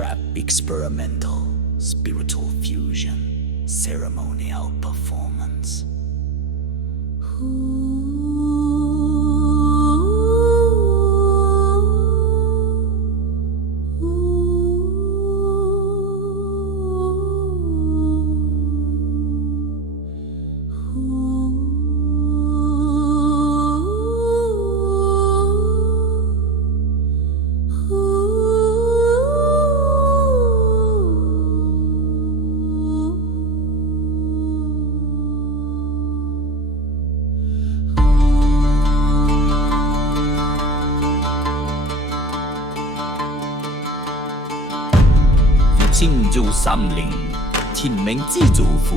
trap experimental spiritual fusion ceremonial performance.1930，天明之祖父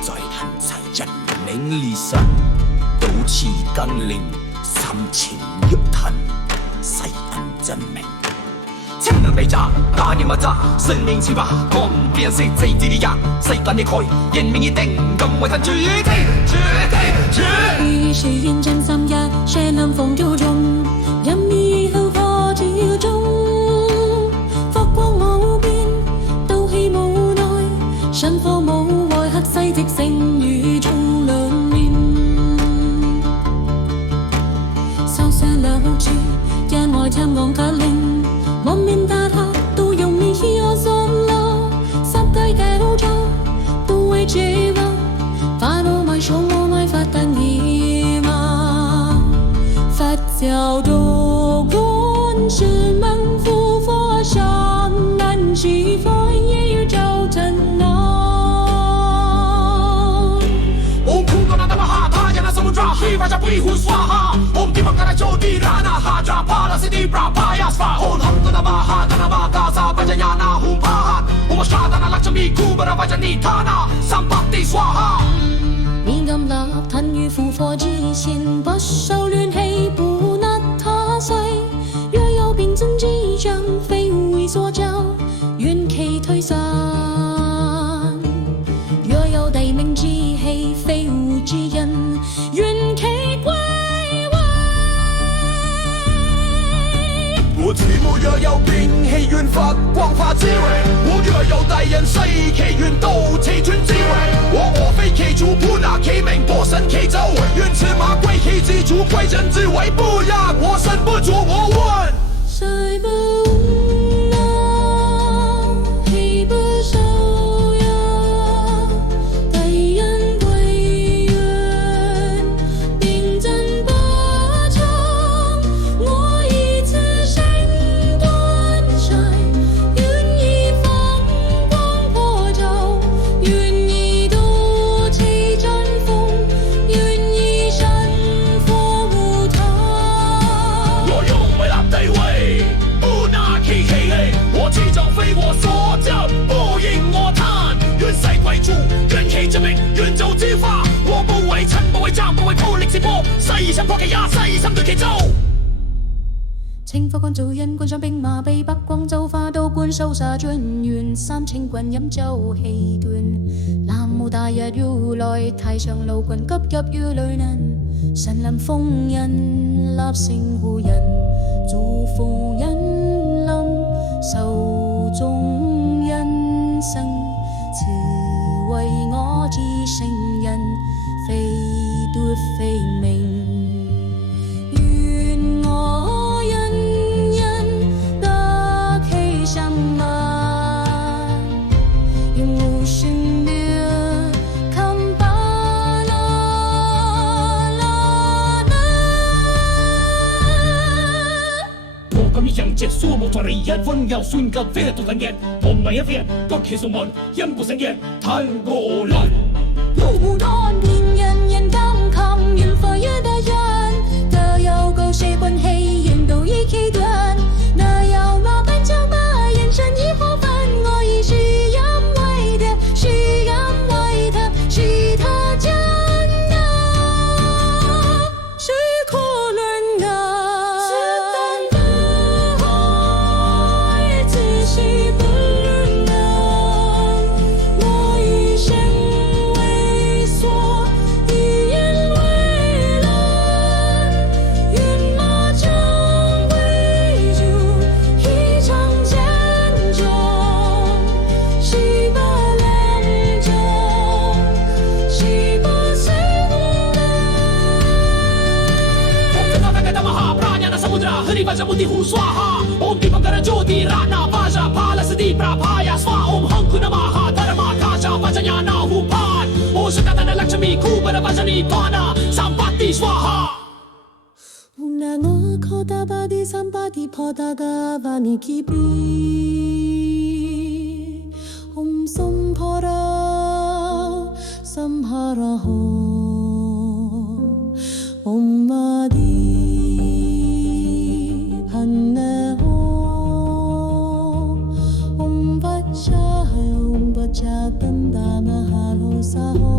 在恒柴人领历神，刀持更令，心情郁腾，世恩真明。情能被炸，大念莫炸，生命起吧，我唔变成最智的样，世间的开，人命一定咁为神注定，注定，注定。是认真3日，射亮房跳中，任意后破照中，佛光无边。无奈，神火無愛，黑西直性與重兩面。收些了住，一愛參昂卡令，我面大學都用面氣我送了，十雞九州都為這個，煩惱埋數我愛發緊耳嘛，佛教道觀是門佛佛上難是佛。Raja Prihu Swaha Om Divakara Jyoti Rana Haja Pala Siddhi Prabhaya Swaha Om Hamdana Maha Dhanava Kasa Vajayana Hum Pahat Om Ashadana Lakshmi Kubara Vajani Thana Sampati Swaha 免禁立褪於負荷之前，不受亂氣，不甩他世。若有變真之象，非會所教，願其退散。若有地命之氣，非護之人。願其歸位。我慈母若有變氣，願佛光化智慧；我若有大人世奇，願道奇傳智慧。我非其主，不拿其名，破神其周圍。願此馬歸其自主，歸真之位，不讓我身不足。我問誰不世心破其也，世心對其奏。清火乾做印，冠上兵馬被北光州花都官收殺盡元，三清棍飲酒氣斷。南無大日如來，太上老君急急於雷能，神臨封印，立成護人，祝福人臨，受眾人生，慈為我之聖人，非奪非命。結束無團人分要順個飛都能言，我們一片各其所望，人不生言，談過來。不斷變人人剛抗緣佛業的人，得有狗血滾黑，人都已氣斷，那要馬半腳馬眼神已破分，我已是因為的，是因為他，是他將啊，是可憐啊。स्वाहा ओम दीपंकर ज्योति राणा पाशा पालसदी प्रभाया स्वा ओम हंकुन महा धर्मा काशा वचयाना हुपान ओ सकतन लक्ष्मी कुबेर वचनी पाना संपत्ति स्वाहा Namo kodabadi sampati podagavani kipi samphara samhara ho madi bhanna ho vacha dandana halo sa ho